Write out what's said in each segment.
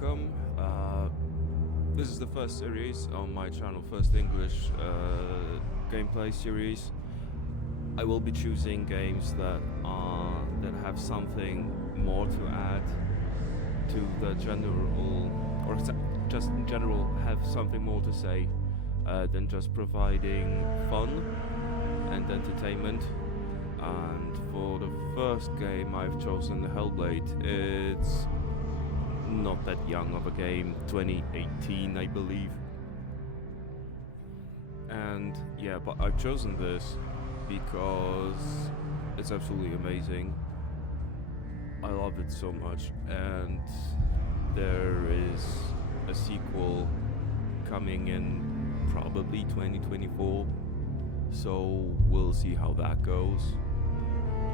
welcome. This is the first series on my channel, first English gameplay series. I will be choosing games that have something more to add to the general, or just in general have something more to say than just providing fun and entertainment. And for the first game I've chosen Hellblade. It's not that young of a game, 2018 I believe. And yeah, but I've chosen this because it's absolutely amazing. I love it so much, and there is a sequel coming in probably 2024, so we'll see how that goes.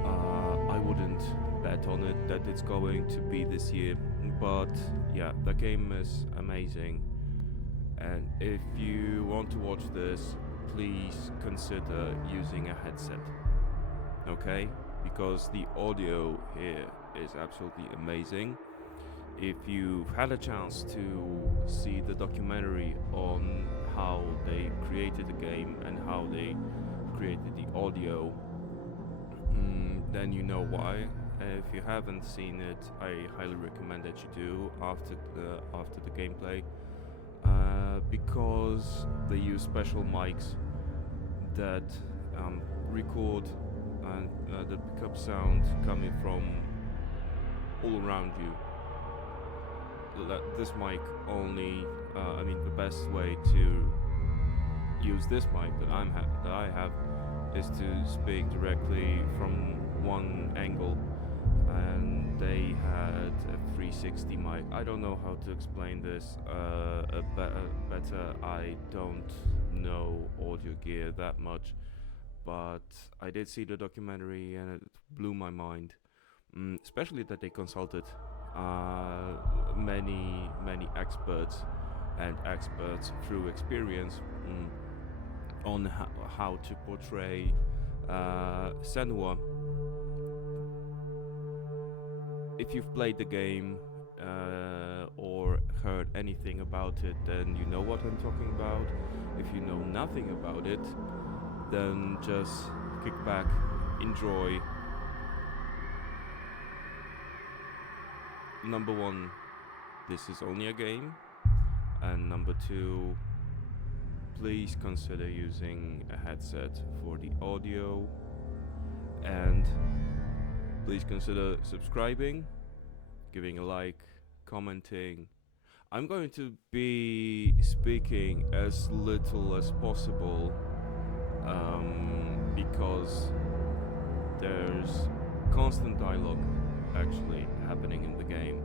I wouldn't bet on it that it's going to be this year, but yeah, the game is amazing. And if you want to watch this, please consider using a headset, okay? Because the audio here is absolutely amazing. If you've had a chance to see the documentary on how they created the game and how they created the audio, then you know why. If you haven't seen it, I highly recommend that you do after the gameplay, because they use special mics that record and that pick up sound coming from all around you. This mic only, the best way to use this mic that I have is to speak directly from one angle, and they had a 360 mic. I don't know how to explain this better. I don't know audio gear that much, but I did see the documentary and it blew my mind, especially that they consulted many experts and experts through experience on how to portray Senua. If you've played the game or heard anything about it, then you know what I'm talking about. If you know nothing about it, then just kick back, enjoy. Number one, this is only a game, and number two, please consider using a headset for the audio, and please consider subscribing, giving a like, commenting. I'm going to be speaking as little as possible, because there's constant dialogue actually happening in the game.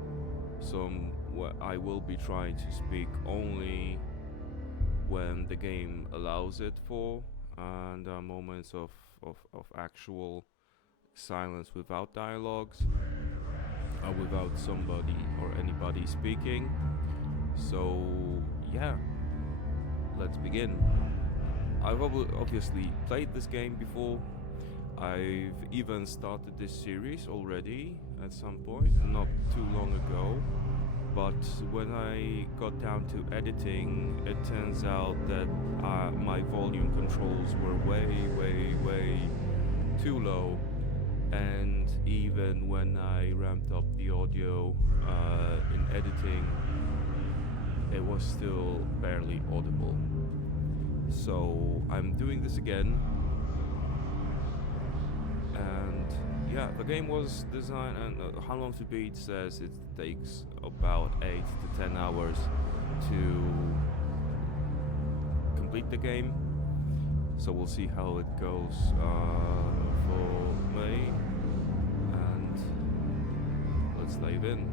So I will be trying to speak only when the game allows it for, and there are moments of actual silence without dialogues, without somebody or anybody speaking. So yeah, let's begin. I've obviously played this game before. I've even started this series already at some point, not too long ago. But when I got down to editing, it turns out that my volume controls were way too low. And even when I ramped up the audio in editing, it was still barely audible. So I'm doing this again. And yeah, the game was designed, and How Long to Beat says it takes about 8 to 10 hours to complete the game. So we'll see how it goes for me, and let's dive in.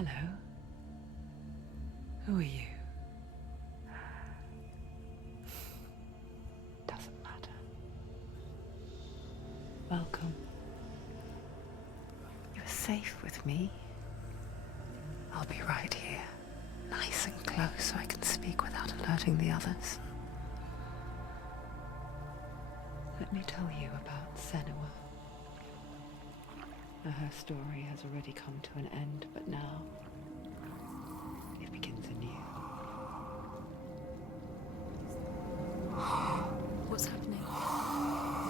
Hello. Who are you? Doesn't matter. Welcome. You're safe with me. I'll be right here, nice and close so I can speak without alerting the others. Let me tell you about Senua. Her story has already come to an end, but now it begins anew. What's happening?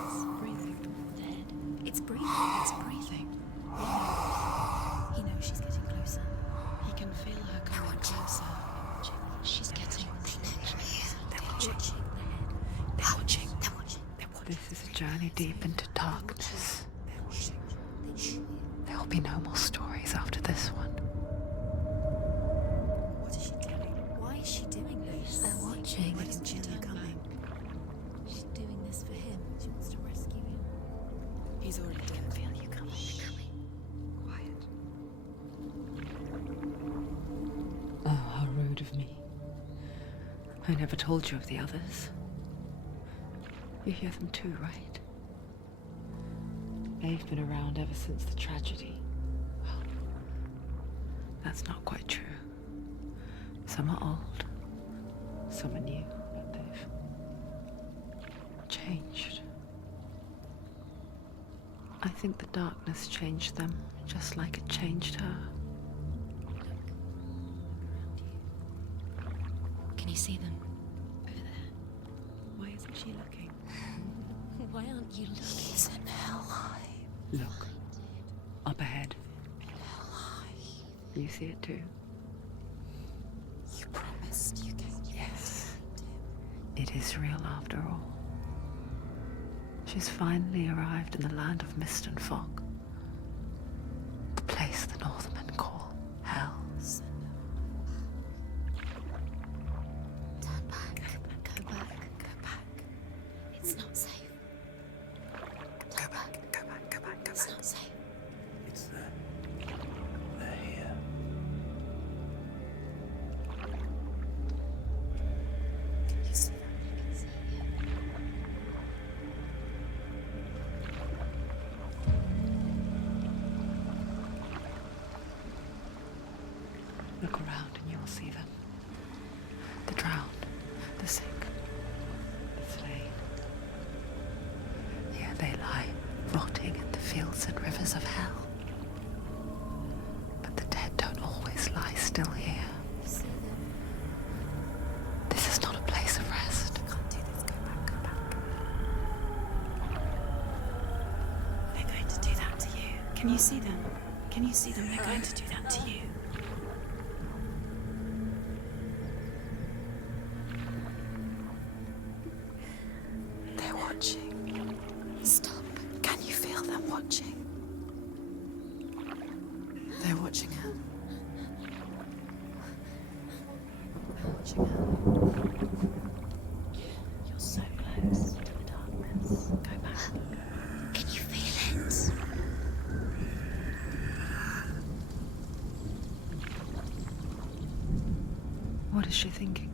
It's breathing. Dead. It's breathing. It's breathing. Yeah. He knows she's getting closer. He can feel her coming closer. She's getting closer. They're watching. They're watching. They're watching. This is a journey deep into darkness. There will be no more stories after this one. What is she doing? Why is she doing this? They're watching. They can feel her coming. She's doing this for him. She wants to rescue him. He's already dead. I feel you coming. Quiet. Oh, how rude of me. I never told you of the others. You hear them too, right? They've been around ever since the tragedy. Well, that's not quite true. Some are old, some are new, but they've changed. I think the darkness changed them, just like it changed her. Can you see them? Over there. Why isn't she looking? Why aren't you looking? He's in Hellblade. Look, up ahead. You see it too? You promised you gave. Yes. It is real after all. She's finally arrived in the land of mist and fog. The place the Northmen call Hell. Turn back. Go back. Go back. It's not safe. Go back, go back, go back, go It's back. not safe. It's there. They're here. You see that? I can see you. Look around and you'll see them. The drowned, the sick, the slain. Here they lie, rotting in the fields and rivers of hell. But the dead don't always lie still here. You see them? This is not a place of rest. You can't do this. Go back. Go back. They're going to do that to you. Can you see them? Can you see them? They're going to do that to you. They're watching. Stop. Can you feel them watching? They're watching her. They're watching her. You're so close to the darkness. Go back. Can you feel it? What is she thinking?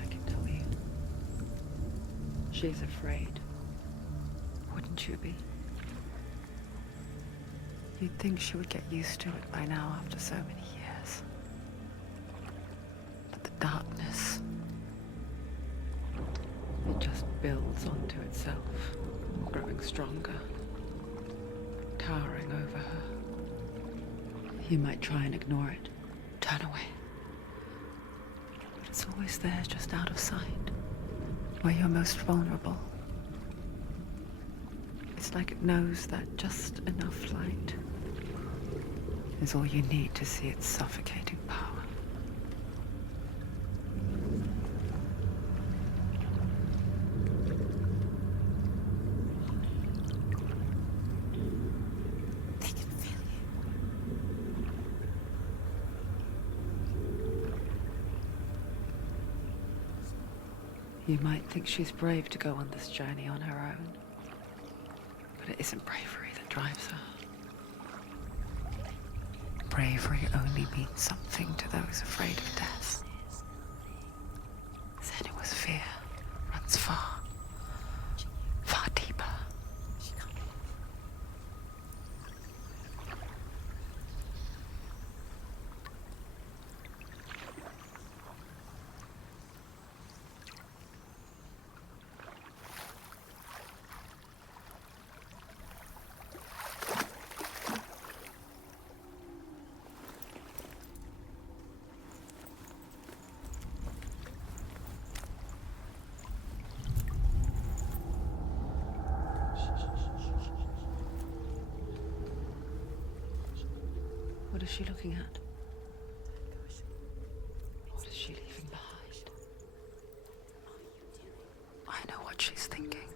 I can tell you. She's afraid. Wouldn't you be? You'd think she would get used to it by now after so many years. But the darkness, it just builds onto itself, growing stronger, towering over her. You might try and ignore it, turn away. But it's always there, just out of sight, where you're most vulnerable. It's like it knows that just enough light is all you need to see its suffocating power. They can feel you. You might think she's brave to go on this journey on her own, but it isn't bravery that drives her. bravery only means something to those afraid of death. Senua's fear runs far, far deeper. What is she looking at? What is she leaving behind? I know what she's thinking.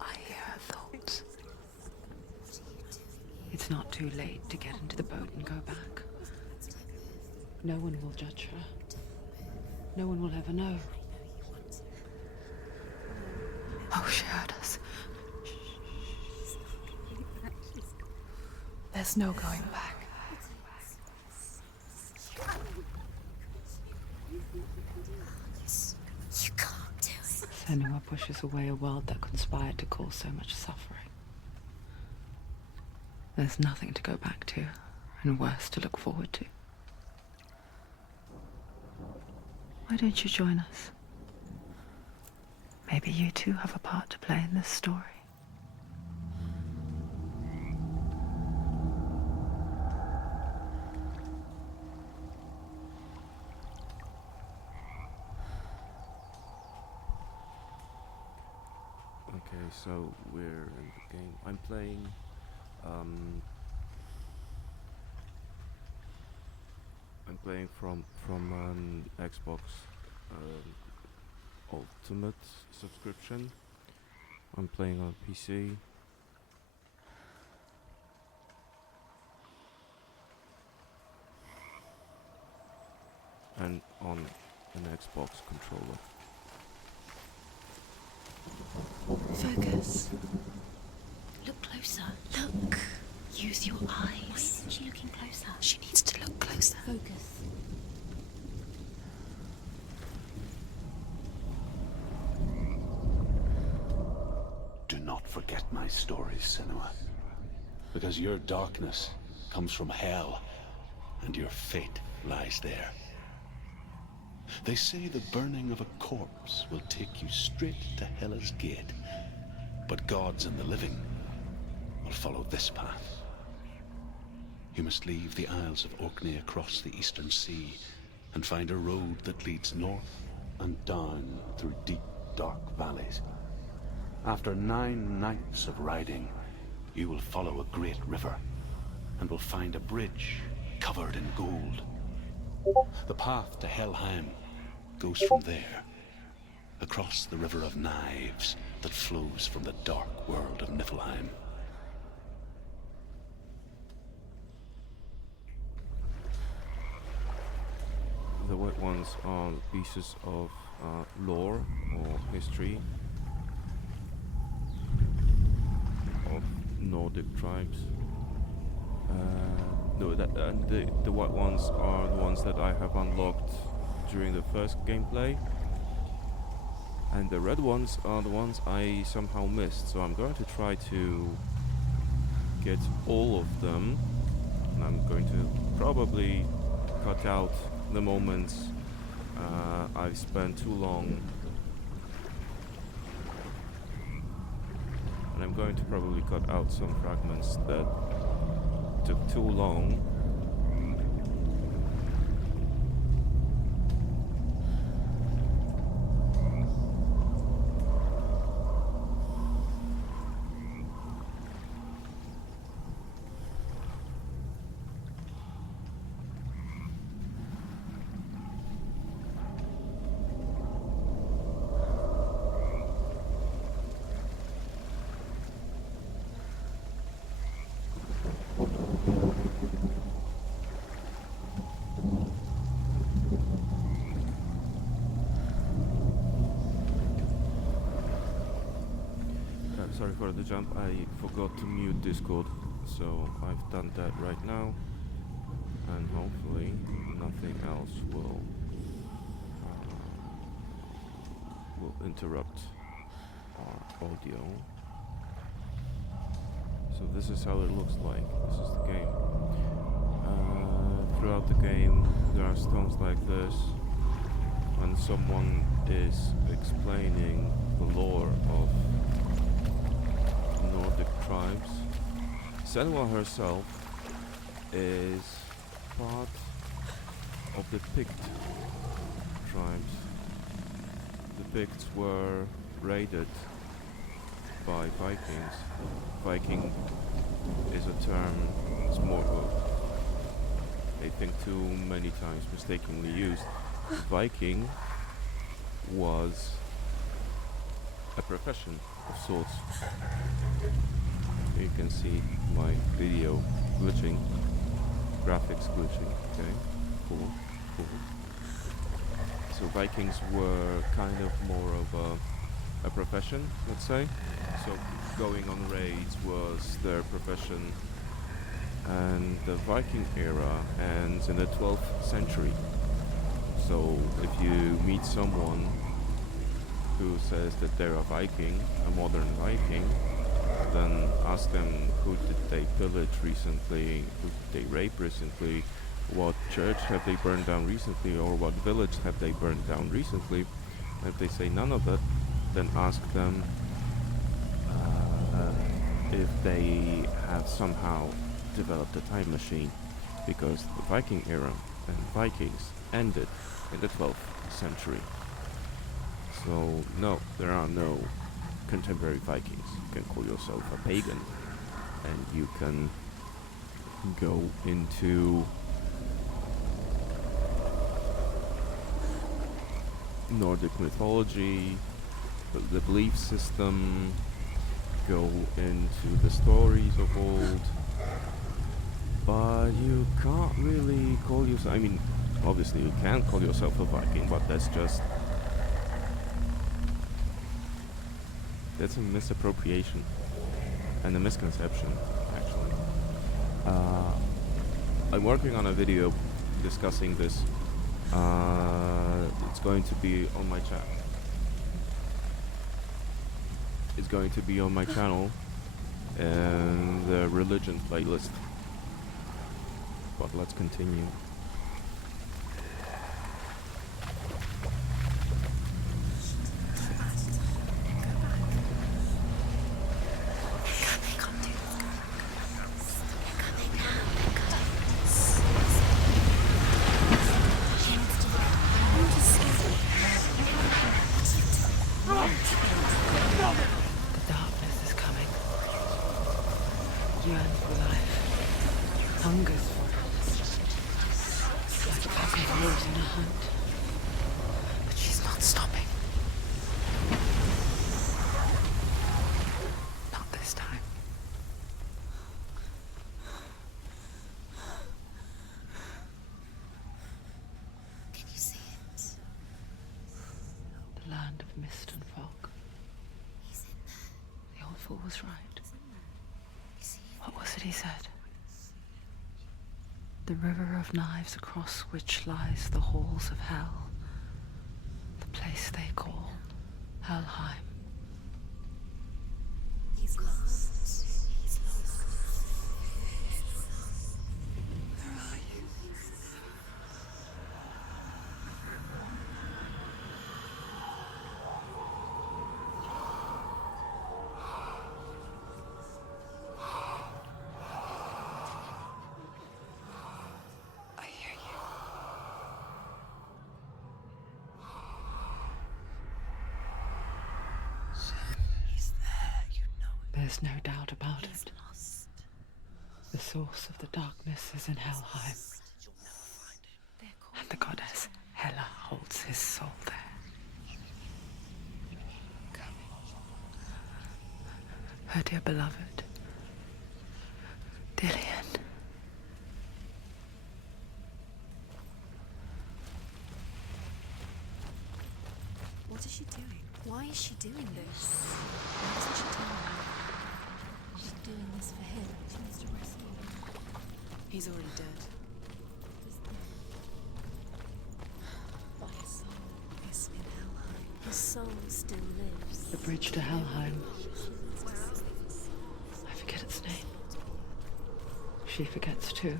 I hear her thoughts. It's not too late to get into the boat and go back. No one will judge her. No one will ever know. Oh, she heard us. There's no going back. You can't do it. Senua pushes away a world that conspired to cause so much suffering. There's nothing to go back to, and worse to look forward to. Why don't you join us? Maybe you too have a part to play in this story. Okay, so we're in the game. I'm playing from an Xbox Ultimate subscription. I'm playing on PC. And on an Xbox controller. Focus. Look closer. Look. Use your eyes. Why isn't she looking closer? She needs to look closer. Focus. Do not forget my stories, Senua. Because your darkness comes from hell, and your fate lies there. They say the burning of a corpse will take you straight to Hela's gate, but gods and the living will follow this path. You must leave the Isles of Orkney across the eastern sea and find a road that leads north and down through deep, dark valleys. After 9 nights of riding, you will follow a great river and will find a bridge covered in gold. The path to Helheim goes from there, across the river of knives that flows from the dark world of Niflheim. The white ones are pieces of lore or history of Nordic tribes. No, the white ones are the ones that I have unlocked during the first gameplay, and the red ones are the ones I somehow missed. So I'm going to try to get all of them, and I'm going to probably cut out the moments I've spent too long, and I'm going to probably cut out some fragments that took too long. Sorry for the jump, I forgot to mute Discord, So I've done that right now, and hopefully nothing else will interrupt our audio. So this is how it looks like. This is the game. Throughout the game there are stones like this. When someone is explaining the lore of Nordic tribes, Senua herself is part of the Pict tribes. The Picts were raided by Vikings. Viking is a term, it's more, I think too many times mistakenly used. Viking was a profession of sorts. You can see my video glitching, graphics glitching. Okay, cool. So Vikings were kind of more of a profession, let's say. So going on raids was their profession, and the Viking era ends in the 12th century. So if you meet someone who says that they're a Viking, a modern Viking, then ask them who did they pillage recently, who did they rape recently, what church have they burned down recently, or what village have they burned down recently. And if they say none of it, then ask them if they have somehow developed a time machine, because the Viking era and Vikings ended in the 12th century. So no, there are no contemporary Vikings. You can call yourself a pagan, and you can go into Nordic mythology, the belief system, go into the stories of old, but you can't really call yourself, I mean, obviously you can call yourself a Viking, but that's a misappropriation and a misconception, actually. I'm working on a video discussing this. It's going to be on my channel. It's going to be on my channel in the religion playlist. But let's continue. The darkness is coming. Yearns for life. Hungers for it. Like a pack of wolves in a hunt. But she's not stopping. Not this time. Can you see it? The land of mist and fog. He's in there. The old fool was right. You see him? What was it he said? The river of knives across which lies the halls of hell. The place they call Helheim. He's lost. He's lost. Where are you? I hear you. He's there. You know it. There's no doubt about He's it. lost. The source of the darkness is in Helheim, You'll never find him. They're called and the goddess Hela holds his soul there. Her dear beloved, Dillian. What is she doing? Why is she doing this? Why doesn't she tell me? She's doing this for him. She wants to rescue him. He's already dead. But his soul is in Helheim. His soul still lives. The bridge to Helheim. I forget its name. She forgets too.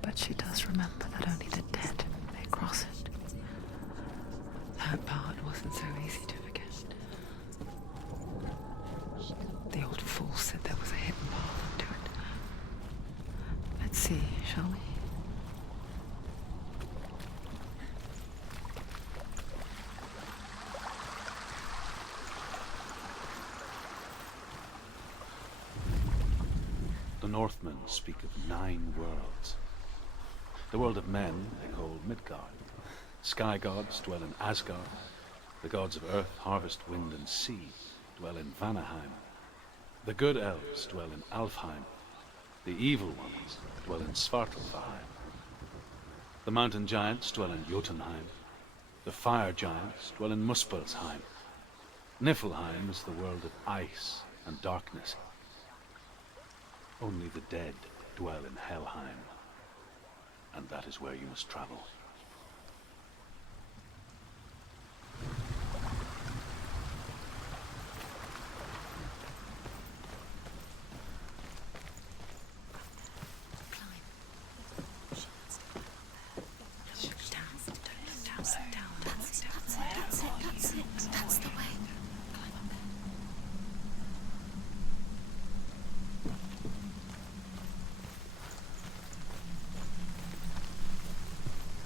But she does remember that only the dead may cross it. That part wasn't so easy to forget. The old fool said there was a hidden path into it. Let's see, shall we? The Northmen speak of 9 worlds. The world of men they call Midgard. Sky gods dwell in Asgard. The gods of earth, harvest, wind, and sea dwell in Vanaheim. The good elves dwell in Alfheim. The evil ones dwell in Svartalfheim. The mountain giants dwell in Jotunheim. The fire giants dwell in Muspelheim. Niflheim is the world of ice and darkness. Only the dead dwell in Helheim. And that is where you must travel. That's the way.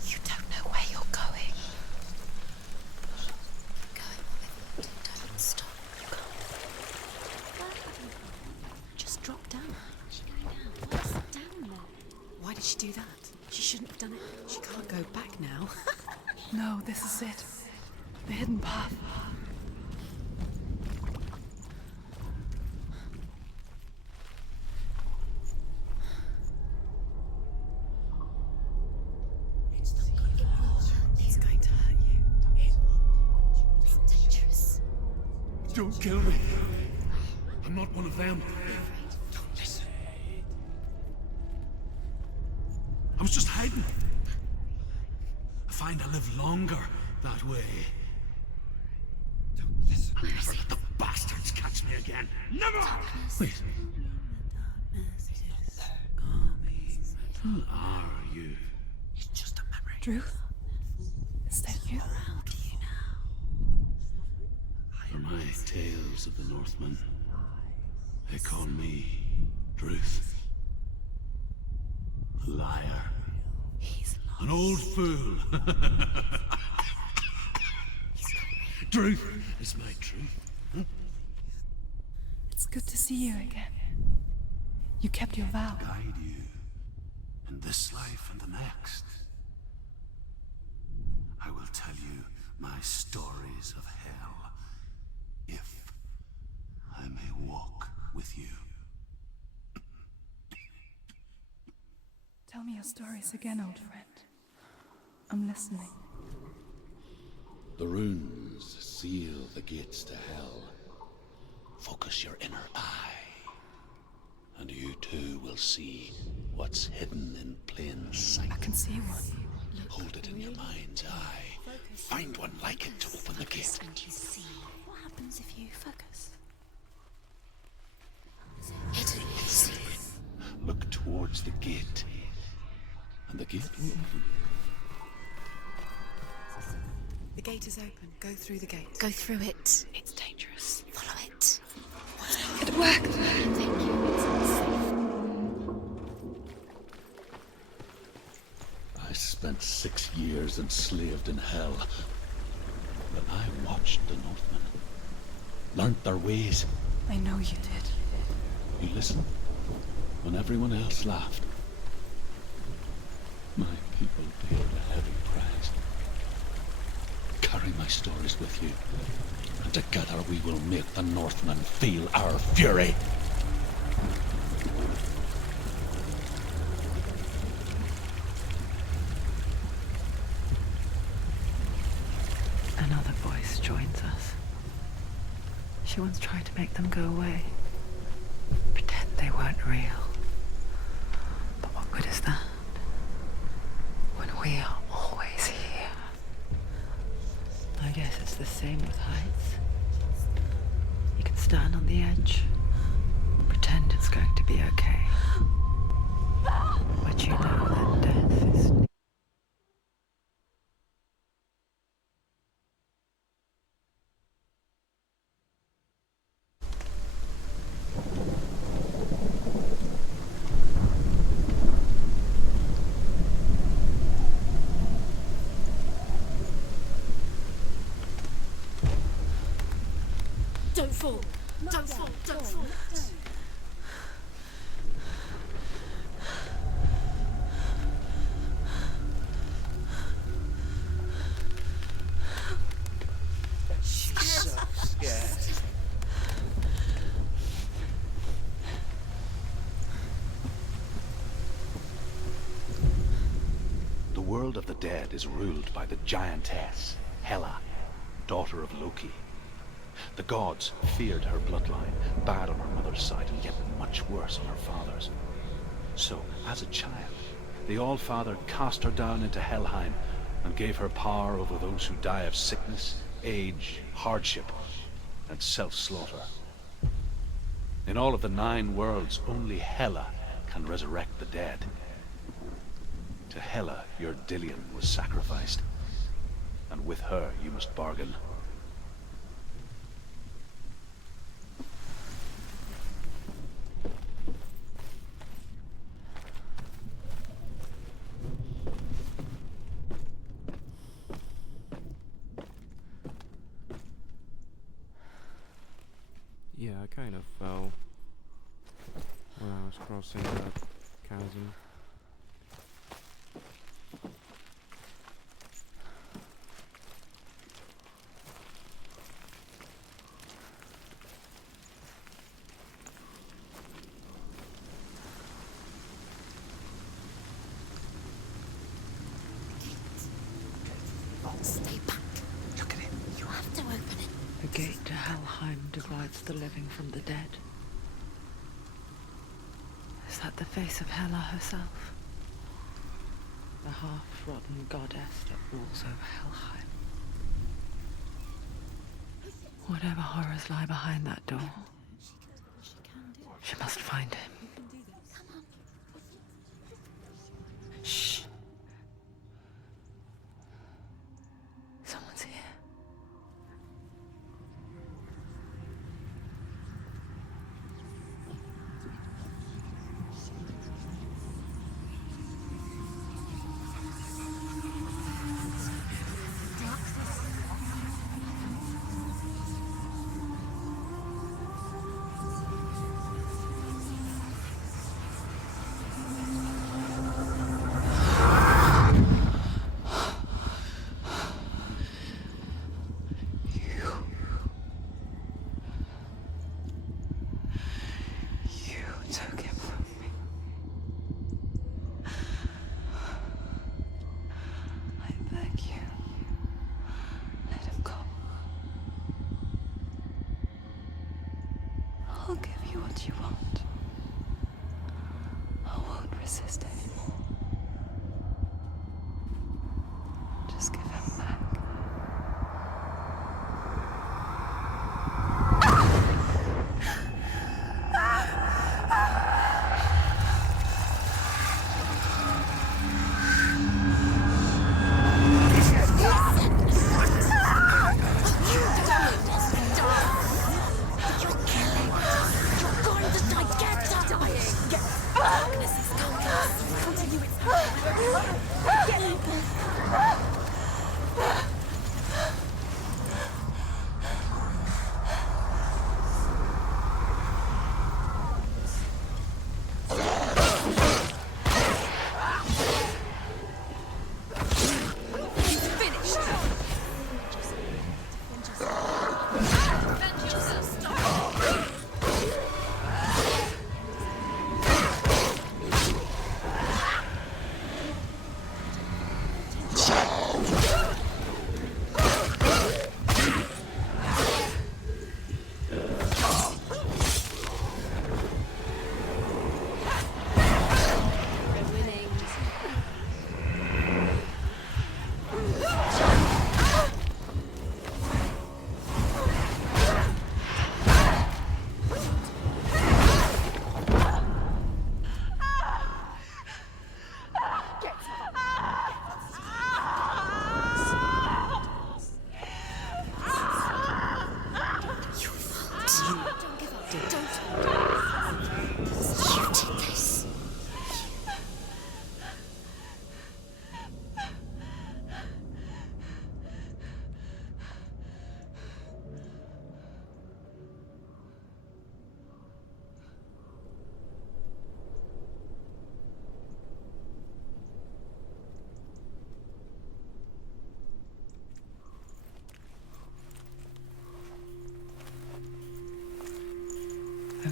You don't know where you're going. Don't stop. Just drop down. What's down there? Why did she do that? She shouldn't have done it. She can't go back now. No, this is it. The hidden path. He's going to hurt you. It's dangerous. Don't kill me. I'm not one of them. Don't listen. I was just hiding. I find I live longer that way. Don't listen. I'll never let the bastards catch me again. Never! Wait. Who are you? It's just a memory. Ruth? Is that you? Around you now. For my tales of the Northmen, they call me Druth. A liar. He's lost. An old fool. Truth is my truth. It's good to see you again. You kept your vow. Guide you in this life and the next. I will tell you my stories of hell, if I may walk with you. Tell me your stories again, old friend. I'm listening. The runes seal the gates to hell. Focus your inner eye, and you too will see what's hidden in plain sight. I can see one. Hold it in your mind's eye. Find one like it to open the gate. And you see. What happens if you focus? Hidden secret. Look towards the gate, and the gate will open. The gate is open. Go through the gate. Go through it. It's dangerous. Follow it. It worked! Thank you. It's safe. I spent 6 years enslaved in hell. But I watched the Northmen, learnt their ways. I know you did. You listened when everyone else laughed. My people paid a heavy price. Carry my stories with you, and together we will make the Northmen feel our fury. Another voice joins us. She once tried to make them go away. Pretend they weren't real. But what good is that? When we are always here. I guess it's the same with heights. You can stand on the edge, pretend it's going to be okay. But you know that death is near. Don't fall! Don't fall! Don't fall! She's so scared. The world of the dead is ruled by the giantess, Hela, daughter of Loki. The gods feared her bloodline, bad on her mother's side, and yet much worse on her father's. So, as a child, the All-Father cast her down into Helheim and gave her power over those who die of sickness, age, hardship, and self-slaughter. In all of the 9 worlds, only Hela can resurrect the dead. To Hela, your Dillion was sacrificed, and with her you must bargain. Yeah, I kind of fell when I was crossing that chasm. Stay back. Look at it. You have to open it. The gate to Helheim divides the living from the dead. Is that the face of Hela herself? The half-rotten goddess that rules over Helheim. Whatever horrors lie behind that door, she must find him. Shh. Someone's here. I'll give you what you want. I won't resist anymore. Just give him back. Darkness is coming. Continue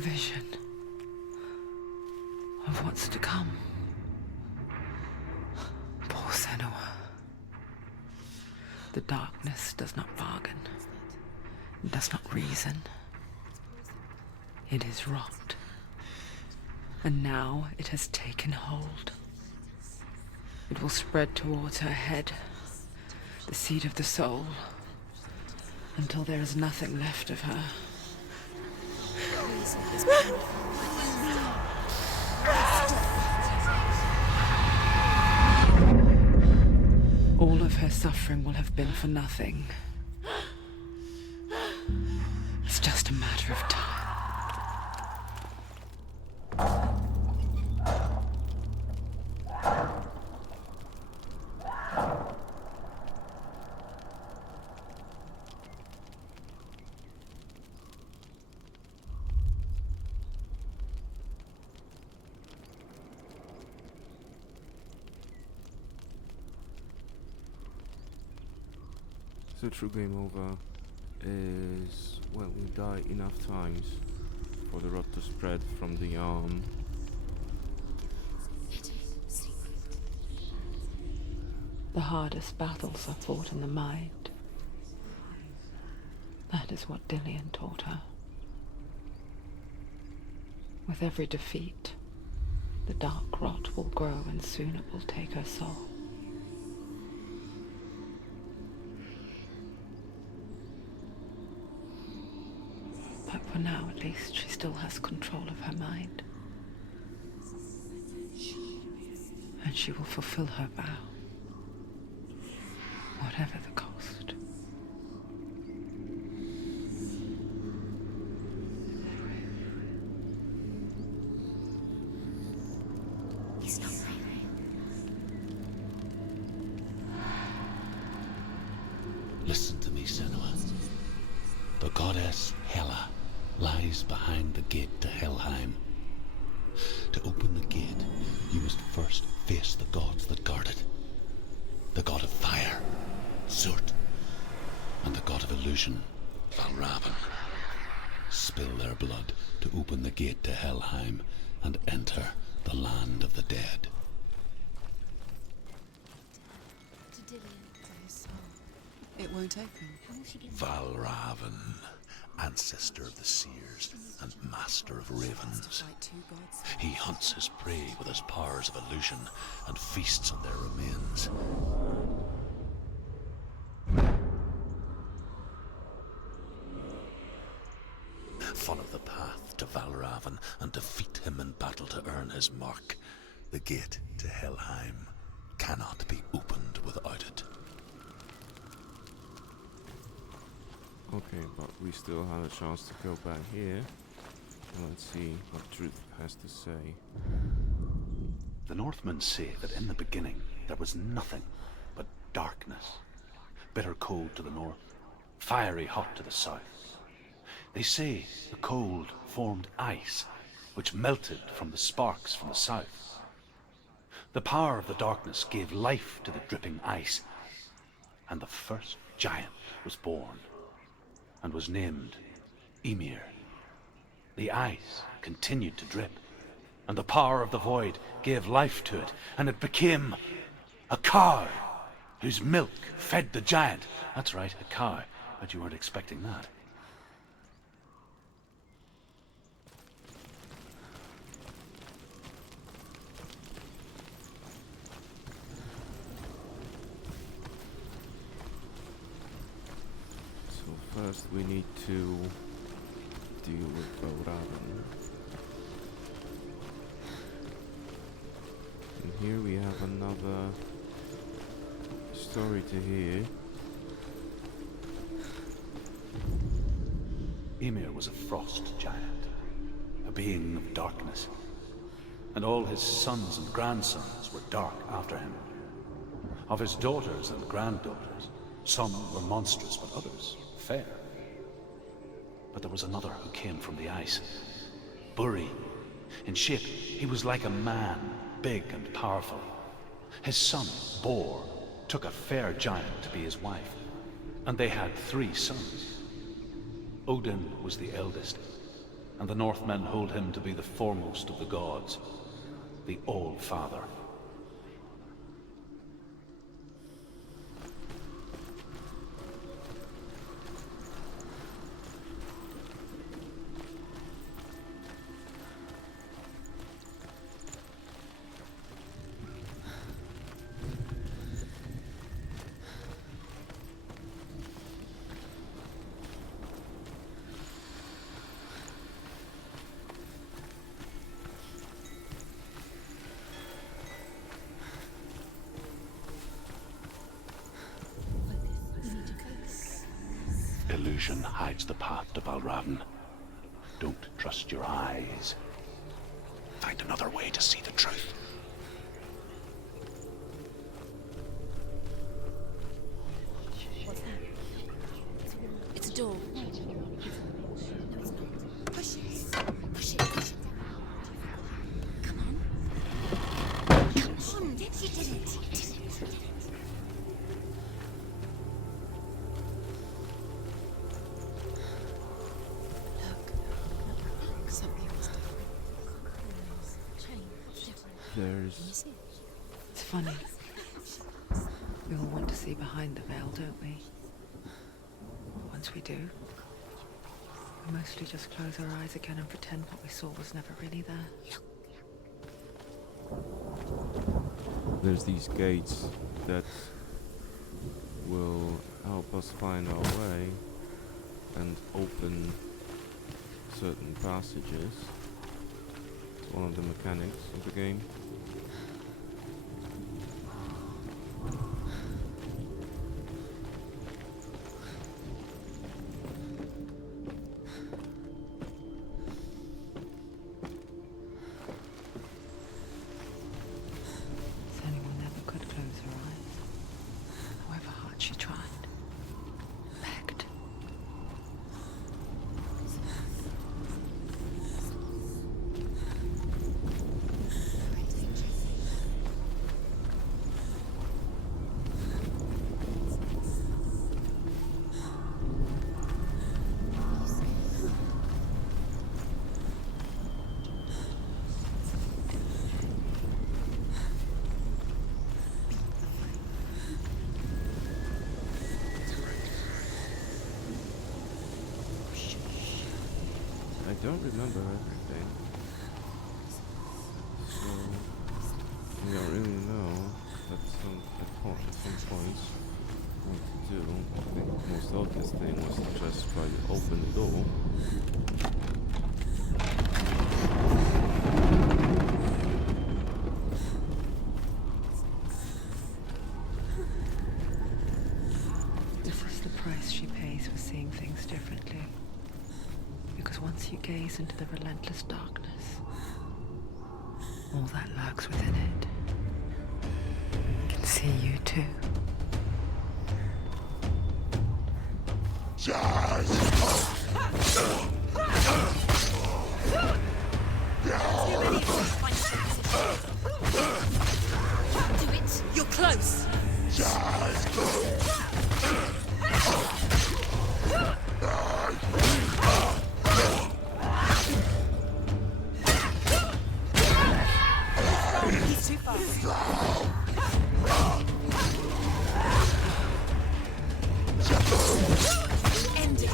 vision of what's to come. Poor Senua. The darkness does not bargain, does not reason. It is rot. And now it has taken hold. It will spread towards her head, the seat of the soul, until there is nothing left of her. All of her suffering will have been for nothing. It's just a matter of time. The true game over is when we die enough times for the rot to spread from the arm. The hardest battles are fought in the mind. That is what Dillian taught her. With every defeat, the dark rot will grow and soon it will take her soul. But for now, at least, she still has control of her mind. And she will fulfill her vow, whatever the cost. He's not right. Listen to me, Senua. The goddess Hela lies behind the gate to Helheim. To open the gate, you must first face the gods that guard it. The god of fire, Zurt, and the god of illusion, Valraven. Spill their blood to open the gate to Helheim and enter the land of the dead. To Dillian. To his soul. It won't open. How will she get Valraven, ancestor of the seers and master of ravens. fight two gods? He hunts his prey with his powers of illusion and feasts on their remains. Follow the path to Valraven and defeat him in battle to earn his mark. The gate to Helheim cannot be opened without it. Okay, but we still have a chance to go back here. And let's see what Truth has to say. The Northmen say that in the beginning there was nothing but darkness. Bitter cold to the north, fiery hot to the south. They say the cold formed ice, which melted from the sparks from the south. The power of the darkness gave life to the dripping ice, and the first giant was born, and was named Ymir. The ice continued to drip, and the power of the void gave life to it, and it became a cow, whose milk fed the giant. That's right, a cow, but you weren't expecting that. So first we need to deal with Valraven. And here we have another story to hear. Ymir was a frost giant, a being of darkness, and all his sons and grandsons were dark after him. Of his daughters and granddaughters, some were monstrous, but others fair. But there was another who came from the ice, Buri. In shape, he was like a man, big and powerful. His son, Bor, took a fair giant to be his wife, and they had 3 sons. Odin was the eldest. and the Northmen hold him to be the foremost of the gods, the All-Father. Illusion hides the path to Valraven. Don't trust your eyes. Find another way to see the truth. What's that? It's a door. No, it's not. Push it. Push it. Push it. Come on. Come on. You did it. There's... It's funny. We all want to see behind the veil, don't we? Once we do, we mostly just close our eyes again and pretend what we saw was never really there. There's these gates that will help us find our way and open certain passages. It's one of the mechanics of the game. Senua never could close her eyes, however hard she tried. Begged. I don't remember everything, so I don't really know. I thought at some point what to do. I think the most obvious thing was to just try to open the door. This is the price she pays for seeing things differently. Because once you gaze into the relentless darkness, all that lurks within it can see you too. Do it. You're close. He's too fast. End it.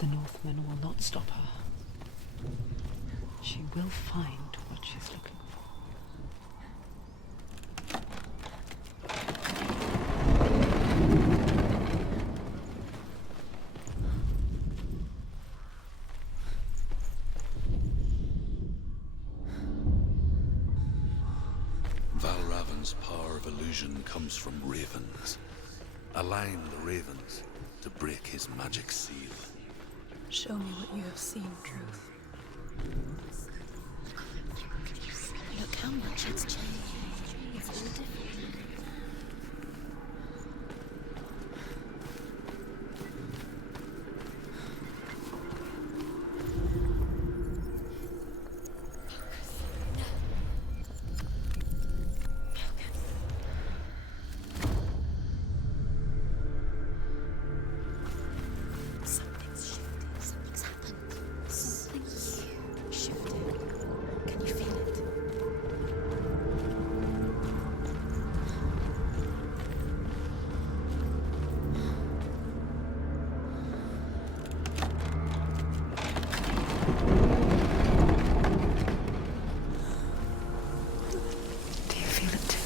The Northmen will not stop her. She will find what she's looking for. Valraven's power of illusion comes from ravens. Align the ravens to break his magic seal. Show me what you have seen, Truth. Look how much it's changed. Do you feel it too?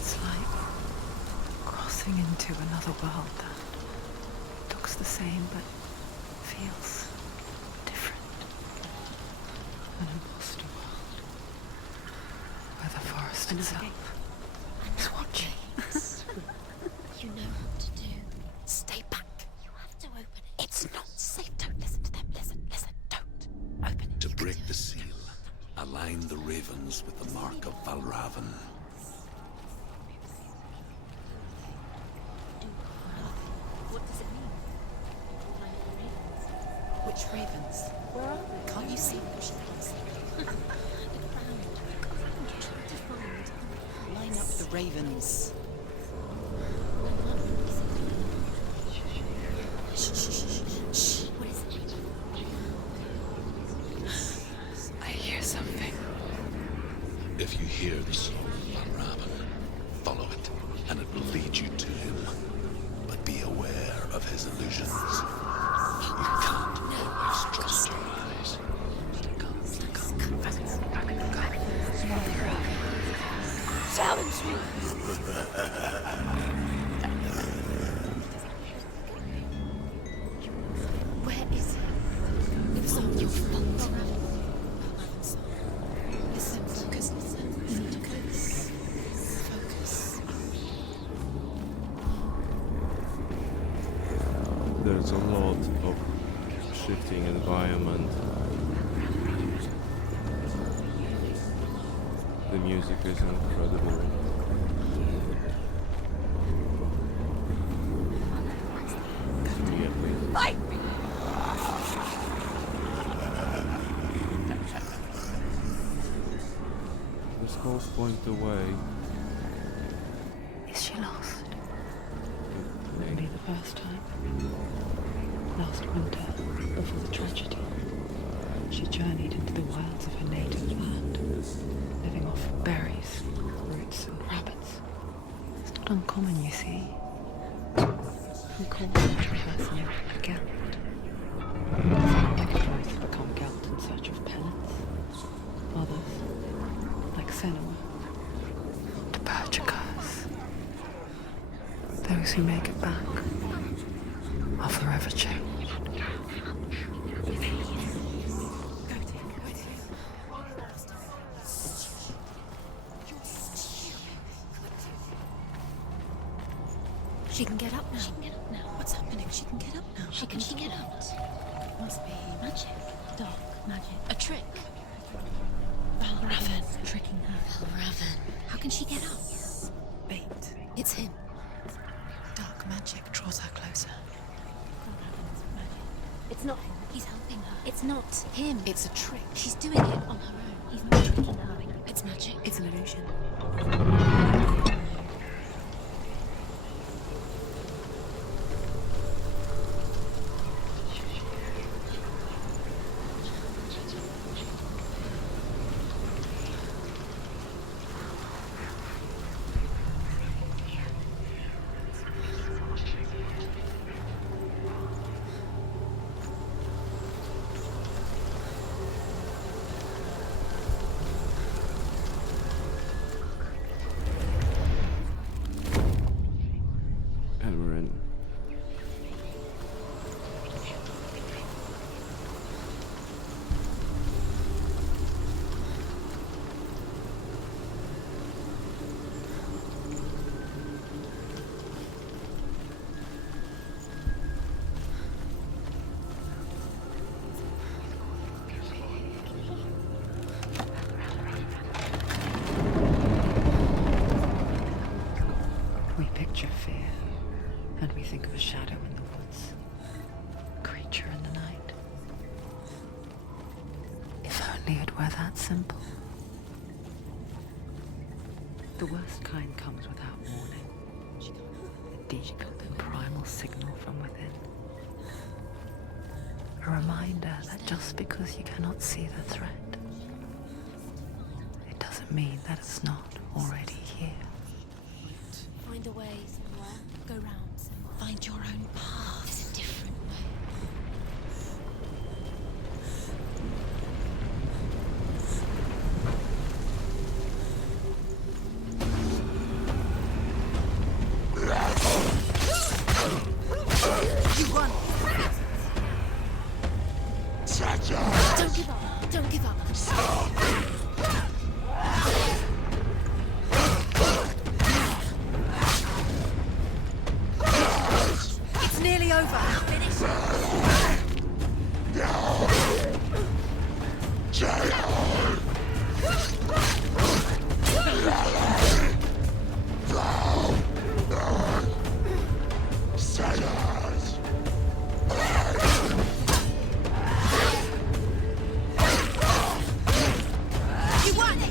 It's like crossing into another world that looks the same but feels different. An imposter world where the forest itself is watching. You know what to do. Stay back. You have to open it. It's not safe. Don't listen to them. Listen. Don't. Open it. To break the seal, align the ravens with the mark of Valraven. What does it mean? Which ravens? Where are they? Can't you see them? She can't see them. Look around. Try to find. Line up the ravens. Shh. What is it? I hear something. If you hear the song of Valraven, follow it, and it will lead you to him. But be aware of his illusions. You can't always trust your eyes. Challenge me. Where is it? It's not your fault. Listen, focus, listen. Focus. Focus. There's a lot of shifting environment. The music is incredible. Yeah, please. Fight! The skulls point the way. Is she lost? Maybe the first time. Last winter, before the tragedy, she journeyed into the wilds of her native land, living off berries, roots, and rabbits. It's not uncommon, you see. We call such a person a Gelt. Some Hellblades become Gelt in search of penance. Others, like Senua, to purge a curse. Those who make it back are forever changed. She can get up now. What's happening? She can get up now. She can get up. Must be Magic. Dark magic. a trick. Valraven. Tricking her. Valraven. How can she get up? Bait. It's him. Dark magic draws her closer. It's not him. He's helping her. It's not him. It's a trick. She's doing it on her own. He's not tricking her. It's magic. It's an illusion. And we're in. We picture fear, and we think of a shadow in the woods, a creature in the night. If only it were that simple. The worst kind comes without warning, a deep and primal signal from within. A reminder that just because you cannot see the threat, it doesn't mean that it's not already here. Find a way somewhere. Go round somewhere. Find your own path. There's a different way. Don't give up. Don't give up. It's nearly over. Finish. You won it.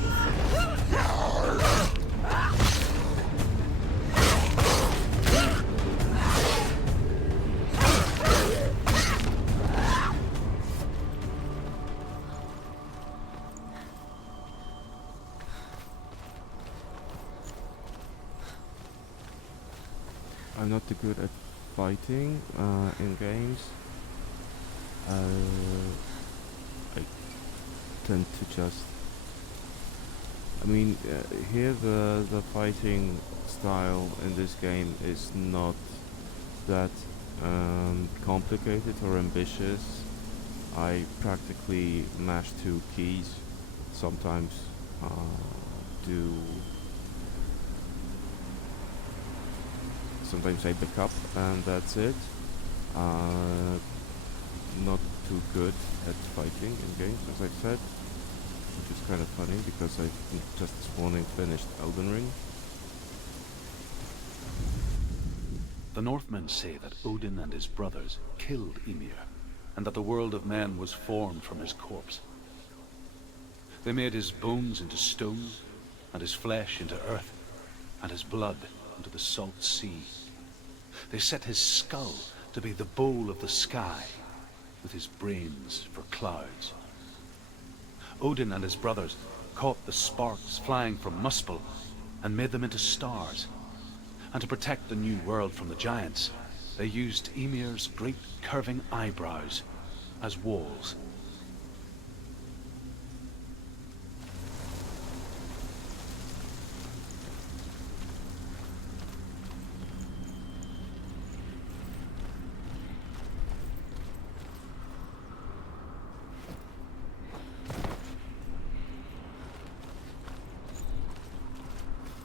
I'm not too good at fighting in games. I tend to just... I mean, here the fighting style in this game is not that complicated or ambitious. I practically mash 2 keys, sometimes do... Sometimes I pick up and that's it. Not too good at fighting in games, as I said, which is kind of funny because I just this morning finished Elden Ring. The Northmen say that Odin and his brothers killed Ymir, and that the world of men was formed from his corpse. They made his bones into stone, and his flesh into earth, and his blood into the salt sea. They set his skull to be the bowl of the sky, with his brains for clouds. Odin and his brothers caught the sparks flying from Muspel and made them into stars. And to protect the new world from the giants, they used Ymir's great curving eyebrows as walls.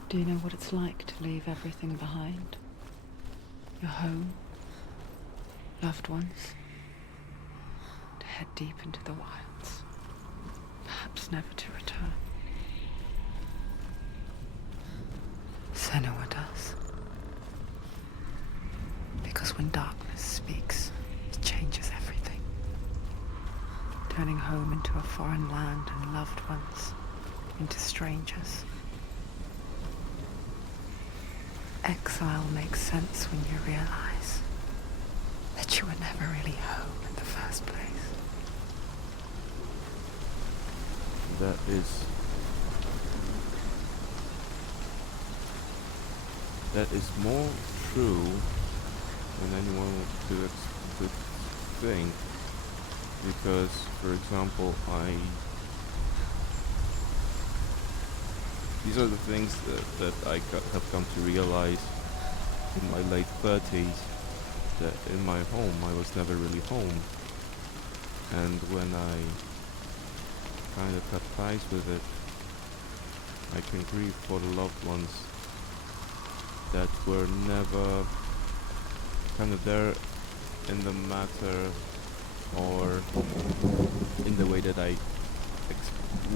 Do you know what it's like to leave everything behind? Your home, loved ones, to head deep into the wilds, perhaps never to return. Senua does. Because when darkness speaks, it changes everything, turning home into a foreign land and loved ones into strangers. Exile makes sense when you realize that you were never really home in the first place. That is more true than anyone could think, because, for example, these are the things that I have come to realize in my late 30s, that in my home I was never really home. And when I kind of cut ties with it, I can grieve for the loved ones that were never kind of there in the matter or in the way that I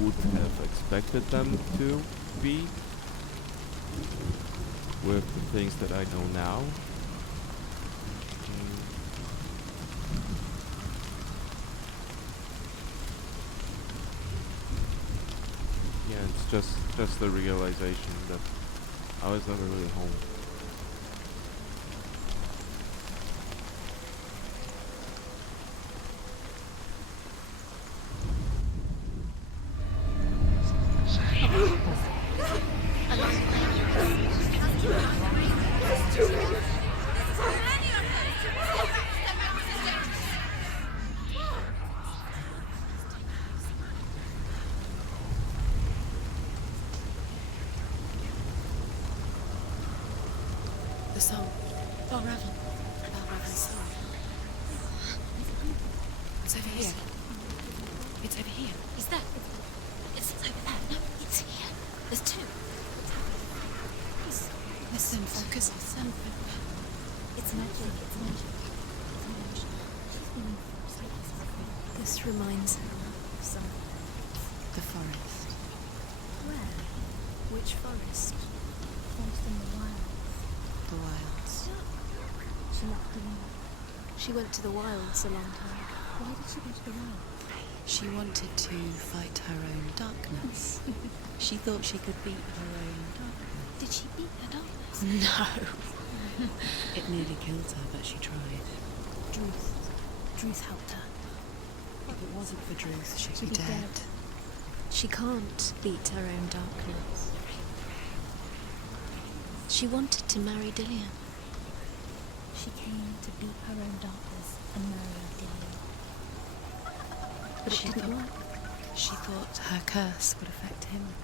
would have expected them to be, with the things that I know now. Yeah, it's just the realization that I was never really home. The song. Valraven. Valraven's song. It's over here. It's over here. Is that? It's over there. No, it's here. There's two. Listen, focus. Listen. It's magic. It's magic. This reminds her of something. The forest. Where? Which forest? Forest in the wilds. The wilds. She left the wilds. She went to the wilds a long time. Why did she go to the wilds? She wanted to fight her own darkness. She thought she could beat her own darkness. Did she beat her darkness? No. It nearly killed her, but she tried. Druth helped her. If it wasn't for Druth, she'd be dead. She can't beat her own darkness. She wanted to marry Dillian. She came to beat her own darkness and marry Dillian. But it didn't work. She thought her curse would affect him.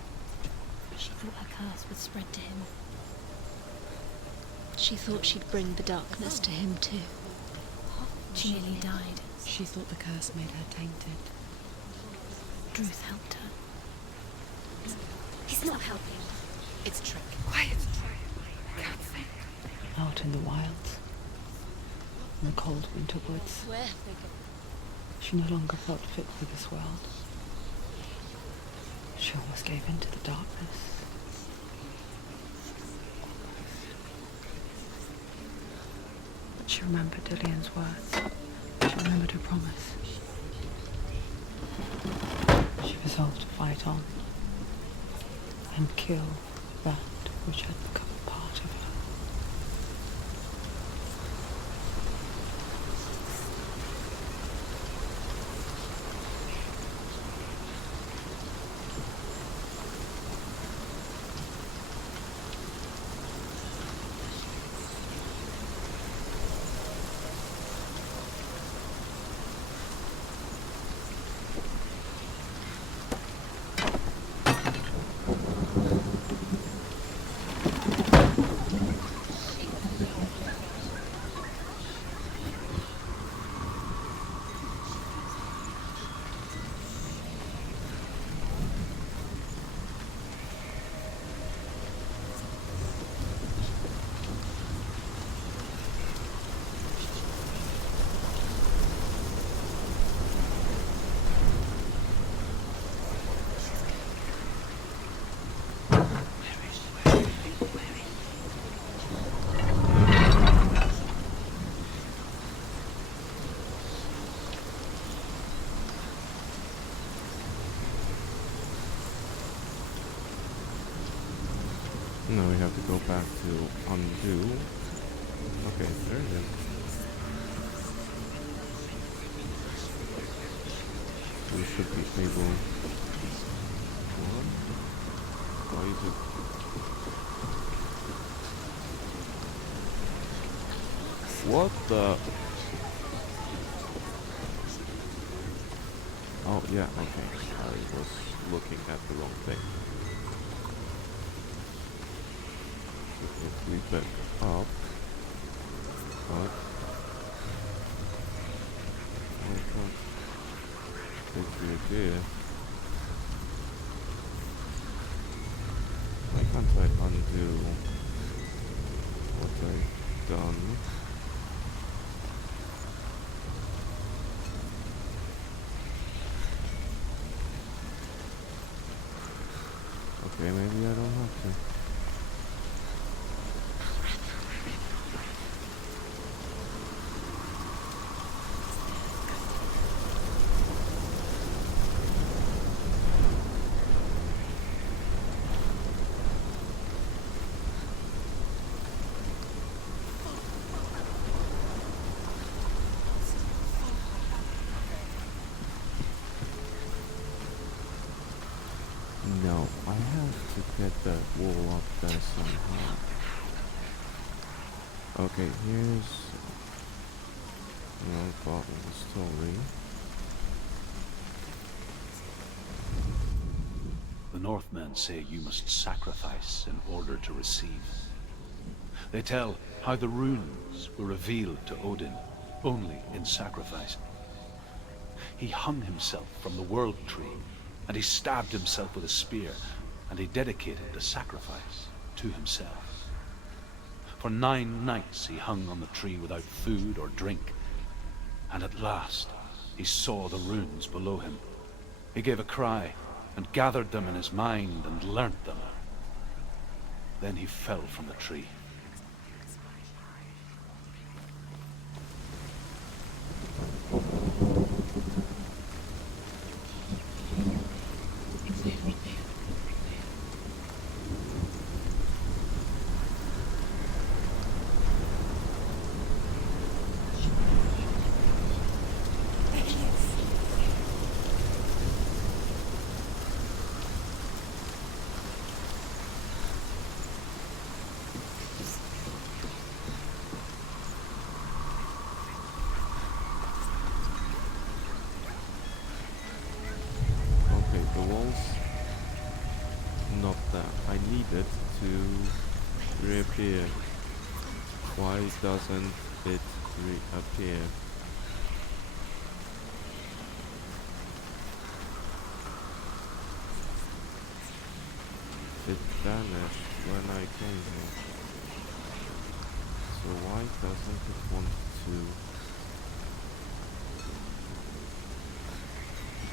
She thought her curse would spread to him. She thought she'd bring the darkness to him too. She nearly died. She thought the curse made her tainted. Druth helped her. He's not helping. It's a trick. Quiet! Can't think. Out in the wilds, in the cold winter woods, Where? she no longer felt fit for this world. She almost gave in to the darkness. But she remembered Dillian's words. She remembered her promise. She resolved to fight on and kill that which had become a part of her. Now we have to go back to undo. Okay, there it is. We should be able. What? Why is it? What the? Oh yeah, okay. I was looking at the wrong thing. If we back up, but I can't take the idea. Why can't I undo what I've done? Okay, maybe I don't have to. No, I have to get that wall up there somehow. Okay, here's another part of the story. The Northmen say you must sacrifice in order to receive. They tell how the runes were revealed to Odin only in sacrifice. He hung himself from the world tree, and he stabbed himself with a spear, and he dedicated the sacrifice to himself. For 9 nights he hung on the tree without food or drink, and at last he saw the runes below him. He gave a cry, and gathered them in his mind and learnt them. Then he fell from the tree. Okay, the walls not there. I need it to reappear. Why doesn't it reappear? It vanished when I came here. So why doesn't it want to?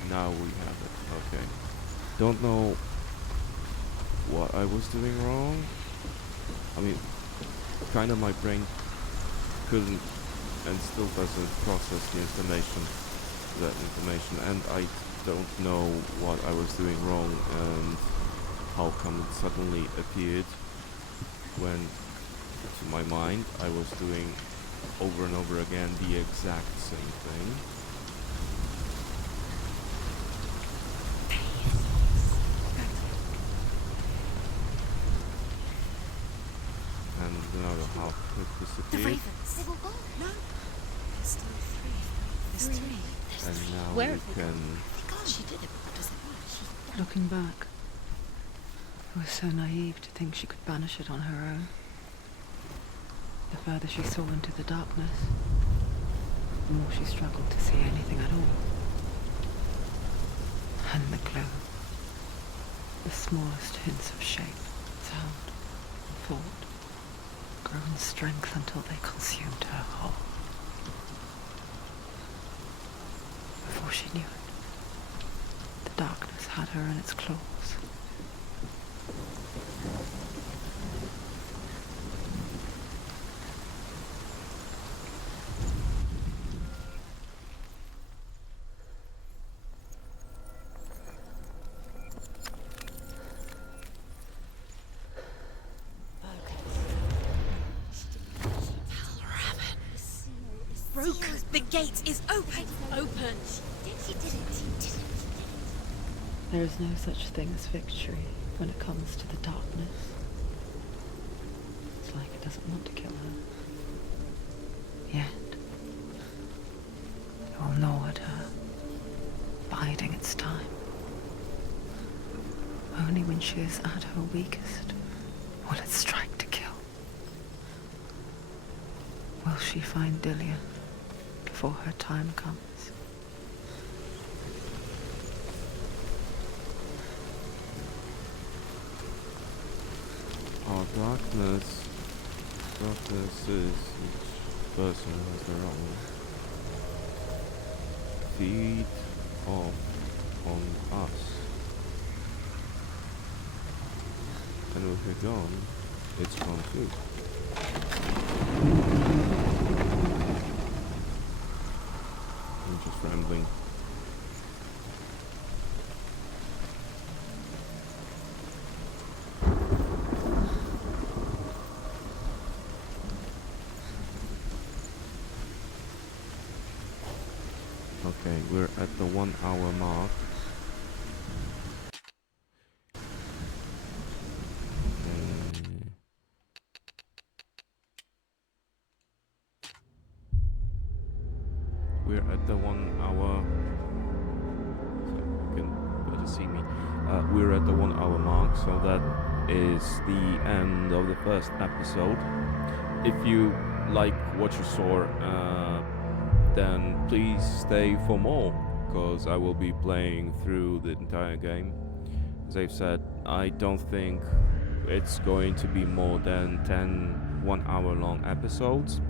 Now we have it. Okay. Don't know what I was doing wrong. I mean, kind of my brain couldn't and still doesn't process the information, and I don't know what I was doing wrong and how come it suddenly appeared when, to my mind, I was doing over and over again the exact same thing. And another half could The disappear. ravens. They will go. No. There's still 3. There's 3. And now Where we have they can. God, she did it. What does it mean? Looking back, it was so naive to think she could banish it on her own. The further she saw into the darkness, the more she struggled to see anything at all. And the glow, the smallest hints of shape, sound, thought, grew in strength until they consumed her whole. Before she knew it, the darkness had her in its claws. Broken. The gate is open. Open. She did it. There is no such thing as victory when it comes to the darkness. It's like it doesn't want to kill her. Yet, it will gnaw at her, biding its time. Only when she is at her weakest will it strike to kill. Will she find Dillian before her time comes? Our darkness is each person has their own. Feed off on us. And if we're gone, it's gone too. I'm just rambling. Okay, we're at the 1 hour mark. We're at the 1 hour. So you can better see me. We're at the 1 hour mark, so that is the end of the first episode. If you like what you saw, then please stay for more. because I will be playing through the entire game. As I've said, I don't think it's going to be more than 10 1-hour-long episodes.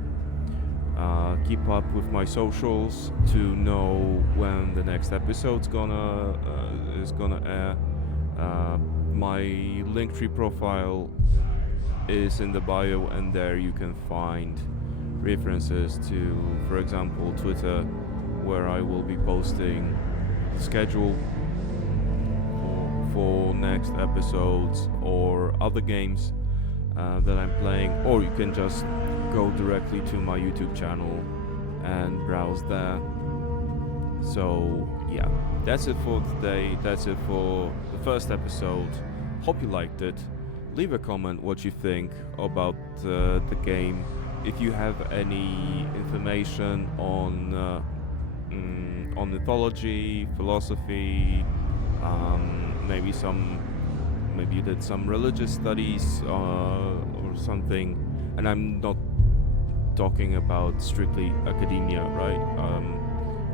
Keep up with my socials to know when the next episode's is gonna air. My Linktree profile is in the bio, and there you can find references to, for example, Twitter, where I will be posting the schedule for next episodes or other games that I'm playing, or you can just go directly to my YouTube channel and browse there. So yeah, that's it for today. That's it for the first episode. Hope you liked it. Leave a comment what you think about the game. If you have any information on mythology, philosophy, maybe you did some religious studies or something, and I'm not talking about strictly academia, right?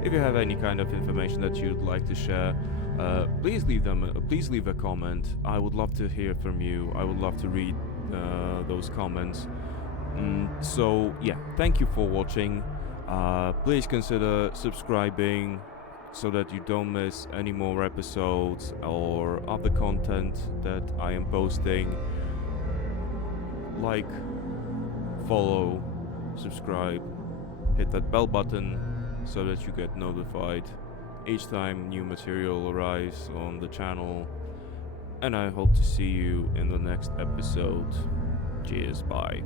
If you have any kind of information that you'd like to share, please leave a comment. I would love to hear from you. I would love to read those comments. So yeah, thank you for watching. Please consider subscribing so that you don't miss any more episodes or other content that I am posting. Like, follow, subscribe, hit that bell button so that you get notified each time new material arrives on the channel. And I hope to see you in the next episode. Cheers, bye.